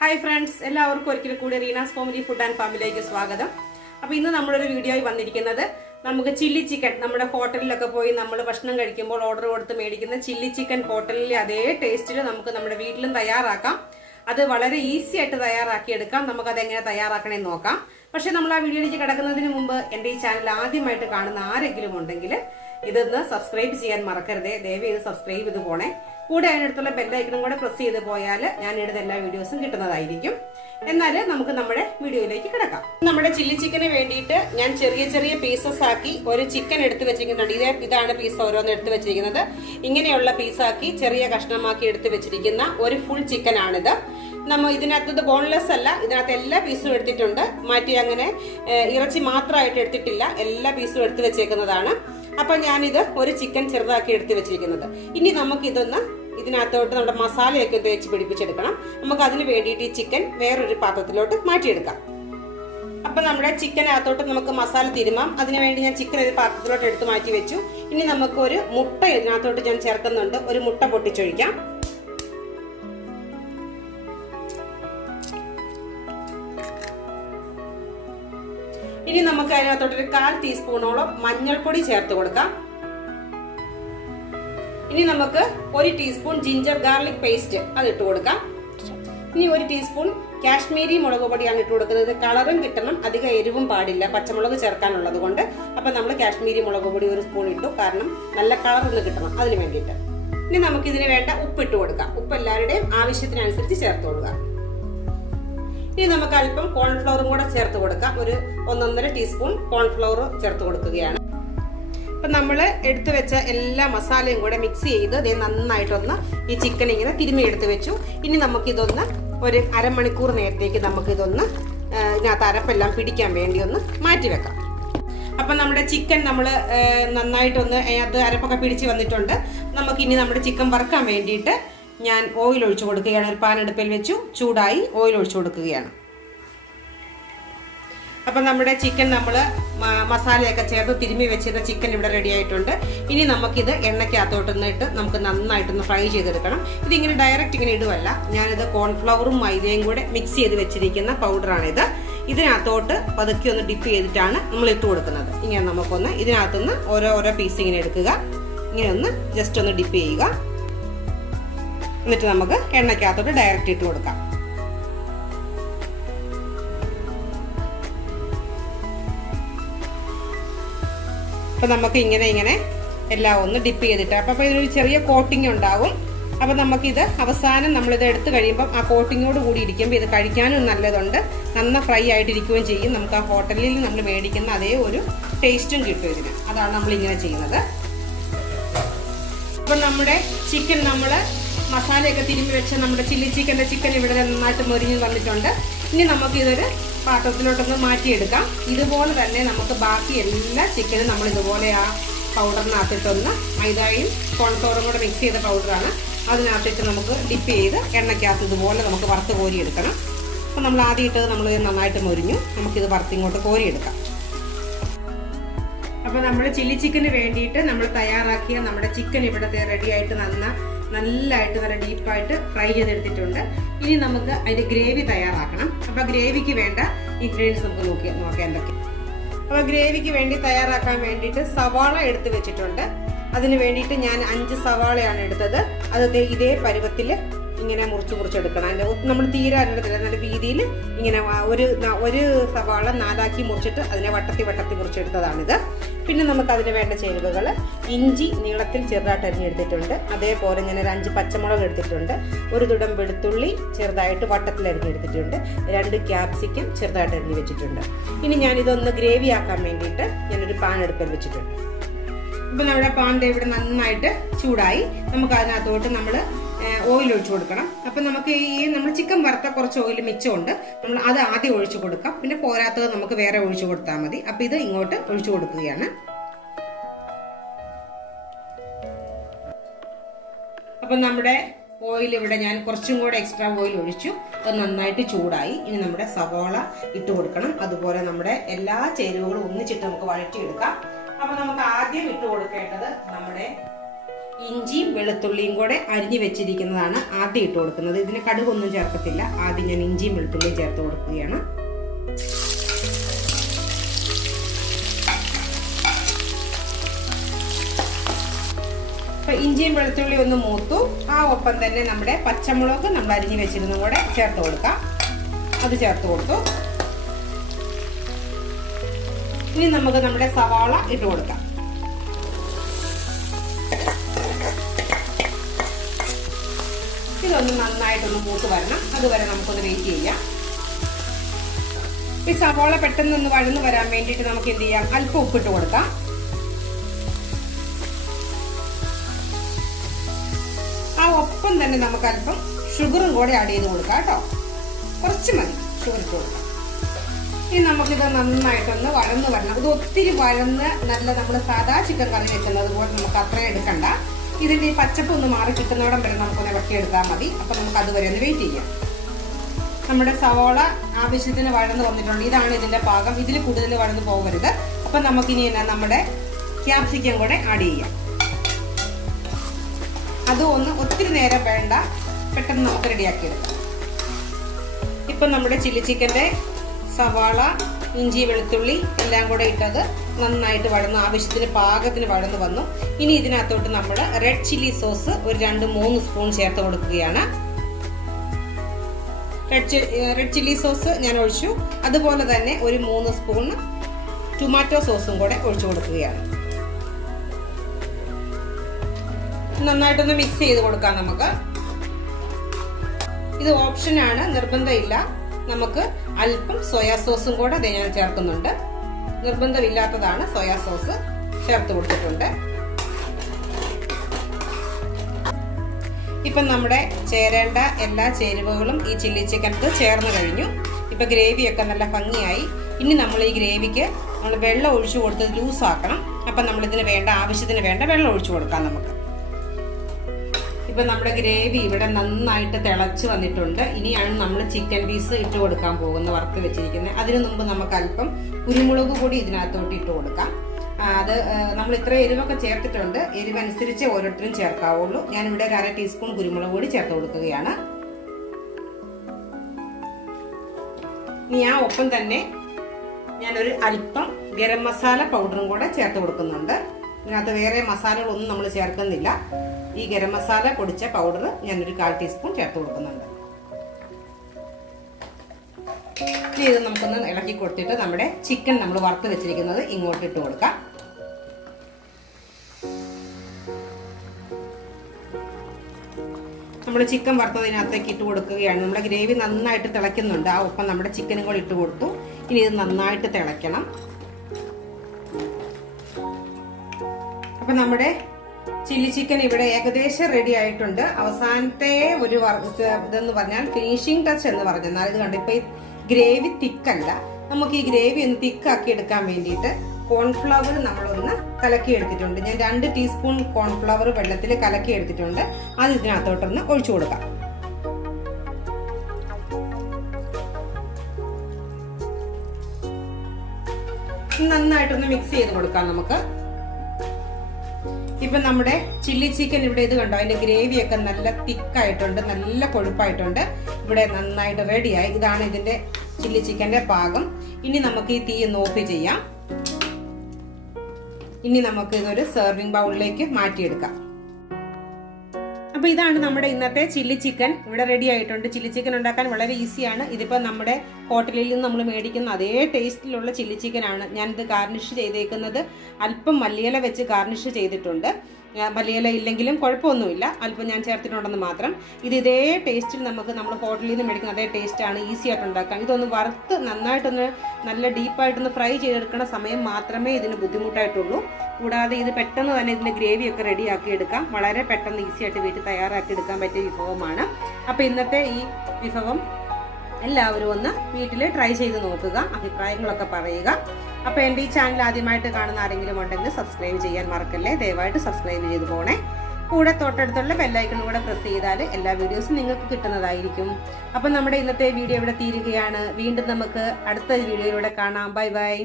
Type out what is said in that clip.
Hi friends, എല്ലാവർക്കും ഒരിക്കലും കൂടി റീനാസ് ഫാമിലി ഫുഡ് ആൻഡ് ഫാമിലിയിലേക്ക് സ്വാഗതം. അപ്പോൾ ഇന്ന് നമ്മളൊരു വീഡിയോയിൽ വന്നിരിക്കുന്നത് നമുക്ക് ചില്ലി ചിക്കൻ, നമ്മുടെ ഹോട്ടലിലൊക്കെ പോയി നമ്മൾ ഭക്ഷണം കഴിക്കുമ്പോൾ ഓർഡർ കൊടുത്ത് മേടിക്കുന്ന ചില്ലി ചിക്കൻ ഹോട്ടലിലെ അതേ ടേസ്റ്റിൽ നമുക്ക് നമ്മുടെ വീട്ടിലും തയ്യാറാക്കാം. അത് വളരെ ഈസി ആയിട്ട് തയ്യാറാക്കിയെടുക്കാം. നമുക്കത് എങ്ങനെ തയ്യാറാക്കണമെന്ന് നോക്കാം. പക്ഷെ നമ്മൾ ആ വീഡിയോയിലേക്ക് കിടക്കുന്നതിന് മുമ്പ് എൻ്റെ ഈ ചാനൽ ആദ്യമായിട്ട് കാണുന്ന ആരെങ്കിലും ഉണ്ടെങ്കിൽ ഇതൊന്ന് സബ്സ്ക്രൈബ് ചെയ്യാൻ മറക്കരുതേ. ദയവ് ഇത് സബ്സ്ക്രൈബ് ചെയ്ത് പോണേ. കൂടെ അതിനടുത്തുള്ള ബെല്ലൈക്കണും കൂടെ പ്രസ് ചെയ്ത് പോയാൽ ഞാൻ ഇടുന്ന എല്ലാ വീഡിയോസും കിട്ടുന്നതായിരിക്കും. എന്നാൽ നമുക്ക് നമ്മുടെ വീഡിയോയിലേക്ക് കിടക്കാം. നമ്മുടെ ചില്ലി ചിക്കന് വേണ്ടിയിട്ട് ഞാൻ ചെറിയ ചെറിയ പീസസ് ആക്കി ഒരു ചിക്കൻ എടുത്ത് വെച്ചിരിക്കുന്നുണ്ട്. ഇതാണ് പീസ് ഓരോന്ന് എടുത്ത് വെച്ചിരിക്കുന്നത്. ഇങ്ങനെയുള്ള പീസാക്കി ചെറിയ കഷ്ണമാക്കി എടുത്ത് വെച്ചിരിക്കുന്ന ഒരു ഫുൾ ചിക്കൻ ആണിത്. നമ്മൾ ഇതിനകത്ത് ബോൺലെസ് അല്ല, ഇതിനകത്ത് എല്ലാ പീസും എടുത്തിട്ടുണ്ട്. മാറ്റി അങ്ങനെ ഇറച്ചി മാത്രമായിട്ട് എടുത്തിട്ടില്ല, എല്ലാ പീസും എടുത്ത് വെച്ചേക്കുന്നതാണ്. അപ്പൊ ഞാനിത് ഒരു ചിക്കൻ ചെറുതാക്കി എടുത്ത് വെച്ചിരിക്കുന്നത്. ഇനി നമുക്കിതൊന്ന് ഇതിനകത്തോട്ട് നമ്മുടെ മസാലയൊക്കെ തേച്ച് പിടിപ്പിച്ചെടുക്കണം. നമുക്ക് അതിന് വേണ്ടിയിട്ട് ഈ ചിക്കൻ വേറൊരു പാത്രത്തിലോട്ട് മാറ്റിയെടുക്കാം. അപ്പൊ നമ്മുടെ ചിക്കനകത്തോട്ട് നമുക്ക് മസാല തിരുമാം. അതിനുവേണ്ടി ഞാൻ ചിക്കൻ ഒരു പാത്രത്തിലോട്ട് എടുത്ത് മാറ്റി വെച്ചു. ഇനി നമുക്ക് ഒരു മുട്ട ഇതിനകത്തോട്ട് ഞാൻ ചേർക്കുന്നുണ്ട്. ഒരു മുട്ട പൊട്ടിച്ചൊഴിക്കാം. ഇനി നമുക്ക് അതിനകത്തോട്ട് ഒരു 1/4 ടീസ്പൂണോളം മഞ്ഞൾപ്പൊടി ചേർത്ത് കൊടുക്കാം. ഇനി നമുക്ക് 1 ടീസ്പൂൺ ജിഞ്ചർ ഗാർലിക് പേസ്റ്റ് അത് ഇട്ട് കൊടുക്കാം. ഇനി 1 ടീസ്പൂൺ കാശ്മീരി മുളക് പൊടിയാണ് ഇട്ട് കൊടുക്കുന്നത്. കളറും കിട്ടണം, അധികം എരിവും പാടില്ല, പച്ചമുളക് ചേർക്കാനുള്ളത് കൊണ്ട്. അപ്പൊ നമ്മൾ കാശ്മീരി മുളക് പൊടി 1 സ്പൂൺ ഇട്ടു, കാരണം നല്ല കളർ ഒന്ന് കിട്ടണം അതിന് വേണ്ടിയിട്ട്. ഇനി നമുക്ക് ഇതിന് വേണ്ട ഉപ്പ് ഇട്ട് കൊടുക്കാം. ഉപ്പ് എല്ലാവരുടെയും ആവശ്യത്തിനനുസരിച്ച് ചേർത്ത് കൊടുക്കാം. ഇനി നമുക്ക് അല്പം കോൺഫ്ലവറും കൂടെ ചേർത്ത് കൊടുക്കാം. ഒരു 1.5 ടീസ്പൂൺ കോൺഫ്ലവർ ചേർത്ത് കൊടുക്കുകയാണ്. അപ്പൊ നമ്മൾ എടുത്തു വെച്ച എല്ലാ മസാലയും കൂടെ മിക്സ് ചെയ്ത് നന്നായിട്ടൊന്ന് ഈ ചിക്കൻ ഇങ്ങനെ തിരുമ്മി എടുത്ത് വെച്ചു. ഇനി നമുക്കിതൊന്ന് ഒരു അരമണിക്കൂർ നേരത്തേക്ക് നമുക്കിതൊന്ന് ഇതിനകത്ത് അരപ്പെല്ലാം പിടിക്കാൻ വേണ്ടി ഒന്ന് മാറ്റി വെക്കാം. അപ്പൊ നമ്മുടെ ചിക്കൻ നമ്മൾ നന്നായിട്ടൊന്ന് അത് അരപ്പൊക്കെ പിടിച്ച് വന്നിട്ടുണ്ട്. നമുക്കിനി നമ്മുടെ ചിക്കൻ വറുക്കാൻ വേണ്ടിയിട്ട് ഞാൻ ഓയിൽ ഒഴിച്ചു കൊടുക്കുകയാണ്. ഒരു പാൻ അടുപ്പിൽ വെച്ചു, ചൂടായി ഓയിൽ ഒഴിച്ചു കൊടുക്കുകയാണ്. അപ്പം നമ്മുടെ ചിക്കൻ നമ്മൾ മസാലയൊക്കെ ചേർത്ത് തിരുമ്മി വെച്ചിരുന്ന ചിക്കൻ ഇവിടെ റെഡി ആയിട്ടുണ്ട്. ഇനി നമുക്കിത് എണ്ണയ്ക്കകത്തോട്ടൊന്നിട്ട് നമുക്ക് നന്നായിട്ടൊന്ന് ഫ്രൈ ചെയ്തെടുക്കണം. ഇതിങ്ങനെ ഡയറക്റ്റ് ഇങ്ങനെ ഇടുവല്ല, ഞാനിത് കോൺഫ്ലവറും മൈദയും കൂടെ മിക്സ് ചെയ്ത് വെച്ചിരിക്കുന്ന പൗഡറാണിത്. ഇതിനകത്തോട്ട് പതുക്കെ ഒന്ന് ഡിപ്പ് ചെയ്തിട്ടാണ് നമ്മൾ ഇട്ട് കൊടുക്കുന്നത്. ഇങ്ങനെ നമുക്കൊന്ന് ഇതിനകത്തുനിന്ന് ഓരോ പീസ് ഇങ്ങനെ എടുക്കുക, ഇങ്ങനെ ഒന്ന് ജസ്റ്റ് ഒന്ന് ഡിപ്പ് ചെയ്യുക. എന്നിട്ട് നമുക്ക് എണ്ണയ്ക്കകത്തോട്ട് ഡയറക്റ്റ് ഇട്ട് കൊടുക്കാം. അപ്പൊ നമുക്ക് ഇങ്ങനെ എല്ലാം ഒന്ന് ഡിപ്പ് ചെയ്തിട്ട് അപ്പൊ ഇതിനൊരു ചെറിയ കോട്ടിങ് ഉണ്ടാവും. അപ്പൊ നമുക്കിത് അവസാനം നമ്മളിത് എടുത്തു കഴിയുമ്പോൾ ആ കോട്ടിങ്ങോട് കൂടി ഇരിക്കുമ്പോൾ ഇത് കഴിക്കാനും നല്ലതുണ്ട്, നന്ന ഫ്രൈ ആയിട്ടിരിക്കുകയും ചെയ്യും. നമുക്ക് ആ ഹോട്ടലിൽ നമ്മൾ മേടിക്കുന്ന അതേ ഒരു ടേസ്റ്റും കിട്ടും ഇതിന്. അതാണ് നമ്മൾ ഇങ്ങനെ ചെയ്യുന്നത്. അപ്പൊ നമ്മുടെ ചിക്കൻ മസാലയൊക്കെ തിരുമ്പി വെച്ച നമ്മുടെ ചിക്കൻ ഇവിടെ നന്നായിട്ട് മൊരിഞ്ഞ് വന്നിട്ടുണ്ട്. ഇനി നമുക്ക് ഇതൊരു പാത്രത്തിലോട്ടൊന്ന് മാറ്റിയെടുക്കാം. ഇതുപോലെ തന്നെ നമുക്ക് ബാക്കി എല്ലാ ചിക്കനും നമ്മൾ ഇതുപോലെ ആ പൗഡറിനകത്തിട്ടൊന്ന് മൈദയും കോൺഫ്ലവറും കൂടെ മിക്സ് ചെയ്ത പൗഡറാണ്, അതിനകത്തിട്ട് നമുക്ക് ഡിപ്പ് ചെയ്ത് എണ്ണയ്ക്കകത്ത് ഇതുപോലെ നമുക്ക് വറുത്ത് കോരിയെടുക്കണം. അപ്പോൾ നമ്മൾ ആദ്യം ഇട്ടത് നമ്മൾ നന്നായിട്ട് മൊരിഞ്ഞു, നമുക്കിത് വറുത്തിങ്ങോട്ട് കോരിയെടുക്കാം. അപ്പോൾ നമ്മൾ ചില്ലി ചിക്കന് വേണ്ടിയിട്ട് നമ്മൾ തയ്യാറാക്കിയ നമ്മുടെ ചിക്കൻ ഇവിടെ റെഡിയായിട്ട് നല്ലതായിട്ട് നല്ല ഡീപ്പായിട്ട് ഫ്രൈ ചെയ്തെടുത്തിട്ടുണ്ട്. ഇനി നമുക്ക് അതിൻ്റെ ഗ്രേവി തയ്യാറാക്കണം. അപ്പോൾ ഗ്രേവിക്ക് വേണ്ട ഇൻഗ്രീഡിയൻസ് നമുക്ക് നോക്കാം എന്തൊക്കെ. അപ്പോൾ ഗ്രേവിക്ക് വേണ്ടി തയ്യാറാക്കാൻ വേണ്ടിയിട്ട് സവാള എടുത്ത് വെച്ചിട്ടുണ്ട്. അതിന് വേണ്ടിയിട്ട് ഞാൻ 5 സവാളയാണ് എടുത്തത്. അത് ഇതേ പരുവത്തിൽ ഇങ്ങനെ മുറിച്ചെടുക്കണം. അതിൻ്റെ നമ്മൾ തീരാനെടുത്തില്ല, നല്ല രീതിയിൽ ഇങ്ങനെ ഒരു സവാള 4ആക്കി മുറിച്ചിട്ട് അതിനെ വട്ടത്തി മുറിച്ചെടുത്തതാണിത്. പിന്നെ നമുക്ക് അതിന് വേണ്ട ചേരുവകൾ: ഇഞ്ചി നീളത്തിൽ ചെറുതായിട്ട് അരിഞ്ഞെടുത്തിട്ടുണ്ട്, അതേപോലെ ഞാൻ ഒരു 5 പച്ചമുളക് എടുത്തിട്ടുണ്ട്, ഒരു തുടം വെളുത്തുള്ളി ചെറുതായിട്ട് വട്ടത്തിൽ അരിഞ്ഞെടുത്തിട്ടുണ്ട്, 2 ക്യാപ്സിക്കം ചെറുതായിട്ട് അരിഞ്ഞ് വെച്ചിട്ടുണ്ട്. ഇനി ഞാനിതൊന്ന് ഗ്രേവി ആക്കാൻ വേണ്ടിയിട്ട് ഞാനൊരു പാൻ അടുപ്പിൽ വെച്ചിട്ടുണ്ട്. ഇപ്പം നമ്മുടെ പാൻ ഇവിടെ നന്നായിട്ട് ചൂടായി. നമുക്ക് അതിനകത്തോട്ട് നമ്മൾ ഓയിൽ ഒഴിച്ചു കൊടുക്കണം. അപ്പം നമുക്ക് നമ്മൾ ചിക്കൻ വറുത്ത കുറച്ച് ഓയിൽ മിച്ചമുണ്ട്, നമ്മൾ അത് ആദ്യം ഒഴിച്ചു കൊടുക്കാം. പിന്നെ പോരാത്തത് നമുക്ക് വേറെ ഒഴിച്ചു കൊടുത്താൽ മതി. അപ്പം ഇത് ഇങ്ങോട്ട് ഒഴിച്ചു കൊടുക്കുകയാണ്. അപ്പം നമ്മുടെ ഓയിൽ ഇവിടെ ഞാൻ കുറച്ചും കൂടെ എക്സ്ട്രാ ഓയിൽ ഒഴിച്ചു. അത് നന്നായിട്ട് ചൂടായി. ഇനി നമ്മുടെ സവാള ഇട്ട് കൊടുക്കണം. അതുപോലെ നമ്മുടെ എല്ലാ ചേരുവകളും ഒന്നിച്ചിട്ട് നമുക്ക് വഴറ്റിയെടുക്കാം. അപ്പൊ നമുക്ക് ആദ്യം ഇട്ട് കൊടുക്കേണ്ടത് നമ്മുടെ ഇഞ്ചിയും വെളുത്തുള്ളിയും കൂടെ അരിഞ്ഞു വെച്ചിരിക്കുന്നതാണ് ആദ്യം ഇട്ട് കൊടുക്കുന്നത്. ഇതിന് കടുകൊന്നും ചേർക്കത്തില്ല. ആദ്യം ഞാൻ ഇഞ്ചിയും വെളുത്തുള്ളിയും ചേർത്ത് കൊടുക്കുകയാണ്. ഇഞ്ചിയും വെളുത്തുള്ളി ഒന്ന് മൂത്തു. ആ ഒപ്പം തന്നെ നമ്മുടെ പച്ചമുളക് നമ്മൾ അരിഞ്ഞു വെച്ചിരുന്നതും കൂടെ ചേർത്ത് കൊടുക്കാം. അത് ചേർത്ത് കൊടുത്തു. ഇനി നമുക്ക് നമ്മുടെ സവാള ഇട്ട് കൊടുക്കാം. ഇതൊന്ന് നന്നായിട്ടൊന്ന് മൂത്ത് വരണം. അതുവരെ നമുക്കൊന്ന് വെയിറ്റ് ചെയ്യാം. ഈ സവാള പെട്ടെന്നൊന്ന് വഴന്നു വരാൻ വേണ്ടിയിട്ട് നമുക്ക് എന്ത് ചെയ്യാം, അല്പം ഉപ്പിട്ട് കൊടുക്കാം. ആ ഒപ്പം തന്നെ നമുക്ക് അല്പം ഷുഗറും കൂടെ ആഡ് ചെയ്ത് കൊടുക്കാം കേട്ടോ. കുറച്ച് മതി ഷുഗർ ഇട്ട് കൊടുക്കാം. ഇനി നമുക്കിത് നന്നായിട്ടൊന്ന് വഴന്ന് വരണം. ഇത് ഒത്തിരി വഴന്ന് നല്ല നമ്മൾ സാധാ ചിക്കൻ കറി വെക്കുന്നത് പോലെ നമുക്ക് അത്രയും എടുക്കണ്ട. ഇതിന്റെ ഈ പച്ചപ്പ് ഒന്ന് മാറി കിട്ടുന്നോടം വരെ നമുക്കൊന്ന് ഇളക്കിയെടുത്താൽ മതി. അപ്പൊ നമുക്ക് അതുവരെ ഒന്ന് വെയിറ്റ് ചെയ്യാം. നമ്മുടെ സവാള ആവശ്യത്തിന് വഴന്ന് വന്നിട്ടുണ്ട്. ഇതാണ് ഇതിന്റെ പാകം. ഇതിൽ കൂടുതൽ വഴന്ന് പോകരുത്. അപ്പൊ നമുക്കിനി നമ്മുടെ ക്യാപ്സിക്കം കൂടെ ആഡ് ചെയ്യാം. അതും ഒന്ന് ഒത്തിരി നേരം വേണ്ട, പെട്ടെന്ന് നമുക്ക് റെഡിയാക്കി എടുക്കാം. ഇപ്പൊ നമ്മുടെ ചില്ലി ചിക്കന്റെ സവാള, ഇഞ്ചി, വെളുത്തുള്ളി എല്ലാം കൂടെ ഇട്ടത് നന്നായിട്ട് വഴന്നു, ആവശ്യത്തിന് പാകത്തിന് വഴന്നു വന്നു. ഇനി ഇതിനകത്തോട്ട് നമ്മൾ റെഡ് ചില്ലി സോസ് ഒരു 2-3 സ്പൂൺ ചേർത്ത് കൊടുക്കുകയാണ്. റെഡ് ചില്ലി സോസ് ഞാൻ ഒഴിച്ചു. അതുപോലെ തന്നെ ഒരു 3 സ്പൂൺ ടൊമാറ്റോ സോസും കൂടെ ഒഴിച്ചു കൊടുക്കുകയാണ്. നന്നായിട്ടൊന്ന് മിക്സ് ചെയ്ത് കൊടുക്കാം നമുക്ക്. ഇത് ഓപ്ഷനാണ്, നിർബന്ധമില്ല. നമുക്ക് അല്പം സോയാ സോസും കൂടെ ഞാൻ ചേർക്കുന്നുണ്ട്. നിർബന്ധമില്ലാത്തതാണ്. സോയാ സോസ് ചേർത്ത് കൊടുത്തിട്ടുണ്ട്. ഇപ്പം നമ്മുടെ ചേരേണ്ട എല്ലാ ചേരുവകളും ഈ ചില്ലി ചിക്കൻക്ക് ചേർന്ന് കഴിഞ്ഞു. ഇപ്പൊ ഗ്രേവിയൊക്കെ നല്ല ഭംഗിയായി. ഇനി നമ്മൾ ഈ ഗ്രേവിക്ക് നമ്മൾ വെള്ളം ഒഴിച്ചു കൊടുത്ത് ലൂസാക്കണം. അപ്പം നമ്മളിതിന് ആവശ്യത്തിന് വേണ്ട വെള്ളം ഒഴിച്ചു കൊടുക്കാം നമുക്ക്. ഇപ്പൊ നമ്മുടെ ഗ്രേവി ഇവിടെ നന്നായിട്ട് തിളച്ച് വന്നിട്ടുണ്ട്. ഇനിയാണ് നമ്മൾ ചിക്കൻ പീസ് ഇട്ട് കൊടുക്കാൻ പോകുന്ന വറുത്ത് വെച്ചിരിക്കുന്നത്. അതിനു മുമ്പ് നമുക്ക് അല്പം കുരുമുളക് പൊടി ഇതിനകത്തോട്ട് ഇട്ട് കൊടുക്കാം. അത് നമ്മൾ ഇത്ര എരിവൊക്കെ ചേർത്തിട്ടുണ്ട്. എരിവനുസരിച്ച് ഓരോരുത്തരും ചേർക്കാവുള്ളൂ. ഞാനിവിടെ ഒരു 1/2 ടീസ്പൂൺ കുരുമുളക് പൊടി ചേർത്ത് കൊടുക്കുകയാണ്. ഇനി ആ ഒപ്പം തന്നെ ഞാനൊരു അല്പം ഗരം മസാല പൗഡറും കൂടെ ചേർത്ത് കൊടുക്കുന്നുണ്ട്. ഇതിനകത്ത് വേറെ മസാലകളൊന്നും നമ്മൾ ചേർക്കുന്നില്ല. ഈ ഗരം മസാല പൊടിച്ച പൗഡർ ഞാനൊരു 1/4 ടീസ്പൂൺ ചേർത്ത് കൊടുക്കുന്നുണ്ട്. ഇനി ഇത് നമുക്കൊന്ന് ഇളക്കി കൊടുത്തിട്ട് നമ്മുടെ ചിക്കൻ നമ്മൾ വറുത്ത് വെച്ചിരിക്കുന്നത് ഇങ്ങോട്ട് ഇട്ട് കൊടുക്കാം. നമ്മൾ ചിക്കൻ വറുത്തതിനകത്തേക്ക് ഇട്ട് കൊടുക്കുകയാണ്. നമ്മുടെ ഗ്രേവി നന്നായിട്ട് തിളയ്ക്കുന്നുണ്ട്. ആ ഒപ്പം നമ്മുടെ ചിക്കനും കൂടി ഇട്ട് കൊടുത്തു. ഇനി ഇത് നന്നായിട്ട് തിളയ്ക്കണം. അപ്പൊ നമ്മുടെ ചില്ലി ചിക്കൻ ഇവിടെ ഏകദേശം റെഡി ആയിട്ടുണ്ട്. അവസാനത്തെ ഒരു ഇതെന്ന് പറഞ്ഞാൽ ഫിനിഷിംഗ് ടച്ച് എന്ന് പറഞ്ഞാൽ ഇത് കണ്ടു. ഇപ്പൊ ഈ ഗ്രേവി തിക്കല്ല. നമുക്ക് ഈ ഗ്രേവി ഒന്ന് തിക്കാക്കി എടുക്കാൻ വേണ്ടിയിട്ട് കോൺഫ്ലവർ നമ്മളൊന്ന് കലക്കി എടുത്തിട്ടുണ്ട്. ഞാൻ 2 ടീസ്പൂൺ കോൺഫ്ലവർ വെള്ളത്തിൽ കലക്കി എടുത്തിട്ടുണ്ട്. അത് ഇതിനകത്തോട്ടൊന്ന് ഒഴിച്ചു കൊടുക്കാം. നന്നായിട്ടൊന്ന് മിക്സ് ചെയ്ത് കൊടുക്കാം നമുക്ക്. ഇപ്പൊ നമ്മുടെ ചില്ലി ചിക്കൻ ഇവിടെ ഇത് കണ്ടോ, അതിന്റെ ഗ്രേവിയൊക്കെ നല്ല തിക്കായിട്ടുണ്ട്, നല്ല കൊഴുപ്പായിട്ടുണ്ട്. ഇവിടെ നന്നായിട്ട് റെഡിയായി. ഇതാണ് ഇതിന്റെ ചില്ലി ചിക്കന്റെ പാകം. ഇനി നമുക്ക് ഈ തീ ഒന്ന് ഓഫ് ചെയ്യാം. ഇനി നമുക്ക് ഇതൊരു സെർവിംഗ് ബൗളിലേക്ക് മാറ്റിയെടുക്കാം. അപ്പൊ ഇതാണ് നമ്മുടെ ഇന്നത്തെ ചില്ലി ചിക്കൻ ഇവിടെ റെഡി ആയിട്ടുണ്ട്. ചില്ലി ചിക്കൻ ഉണ്ടാക്കാൻ വളരെ ഈസിയാണ്. ഇതിപ്പോ നമ്മുടെ ഹോട്ടലിൽ നിന്ന് നമ്മൾ മേടിക്കുന്ന അതേ ടേസ്റ്റിലുള്ള ചില്ലി ചിക്കൻ ആണ്. ഞാനിത് ഗാർണിഷ് ചെയ്തേക്കുന്നത് അല്പം മല്ലിയില വെച്ച് ഗാർണിഷ് ചെയ്തിട്ടുണ്ട്. മല്ലിയില ഇല്ലെങ്കിലും കുഴപ്പമൊന്നുമില്ല, അല്പം ഞാൻ ചേർത്തിട്ടുണ്ടെന്ന് മാത്രം. ഇതേ ടേസ്റ്റിൽ നമുക്ക് നമ്മൾ ഹോട്ടലിൽ നിന്ന് മേടിക്കുന്ന അതേ ടേസ്റ്റാണ്, ഈസി ആയിട്ട് ഉണ്ടാക്കാം. ഇതൊന്ന് വറുത്ത് നന്നായിട്ടൊന്ന് നല്ല ഡീപ്പായിട്ടൊന്ന് ഫ്രൈ ചെയ്തെടുക്കുന്ന സമയം മാത്രമേ ഇതിന് ബുദ്ധിമുട്ടായിട്ടുള്ളൂ. കൂടാതെ ഇത് പെട്ടെന്ന് തന്നെ ഇതിൻ്റെ ഗ്രേവിയൊക്കെ റെഡിയാക്കി എടുക്കാം. വളരെ പെട്ടെന്ന് ഈസി ആയിട്ട് വീട്ടിൽ തയ്യാറാക്കി എടുക്കാൻ പറ്റിയ വിഭവമാണ്. അപ്പോൾ ഇന്നത്തെ ഈ വിഭവം എല്ലാവരും ഒന്ന് വീട്ടിൽ ട്രൈ ചെയ്ത് നോക്കുക, അഭിപ്രായങ്ങളൊക്കെ പറയുക. അപ്പോൾ എൻ്റെ ഈ ചാനൽ ആദ്യമായിട്ട് കാണുന്ന ആരെങ്കിലും ഉണ്ടെങ്കിൽ സബ്സ്ക്രൈബ് ചെയ്യാൻ മറക്കല്ലേ. ദയവായിട്ട് സബ്സ്ക്രൈബ് ചെയ്ത് പോണേ. കൂടെ തൊട്ടടുത്തുള്ള ബെല്ലൈക്കൺ കൂടെ പ്രസ് ചെയ്താൽ എല്ലാ വീഡിയോസും നിങ്ങൾക്ക് കിട്ടുന്നതായിരിക്കും. അപ്പം നമ്മുടെ ഇന്നത്തെ വീഡിയോ ഇവിടെ തീരുകയാണ്. വീണ്ടും നമുക്ക് അടുത്ത വീഡിയോയിലൂടെ കാണാം. Bye bye.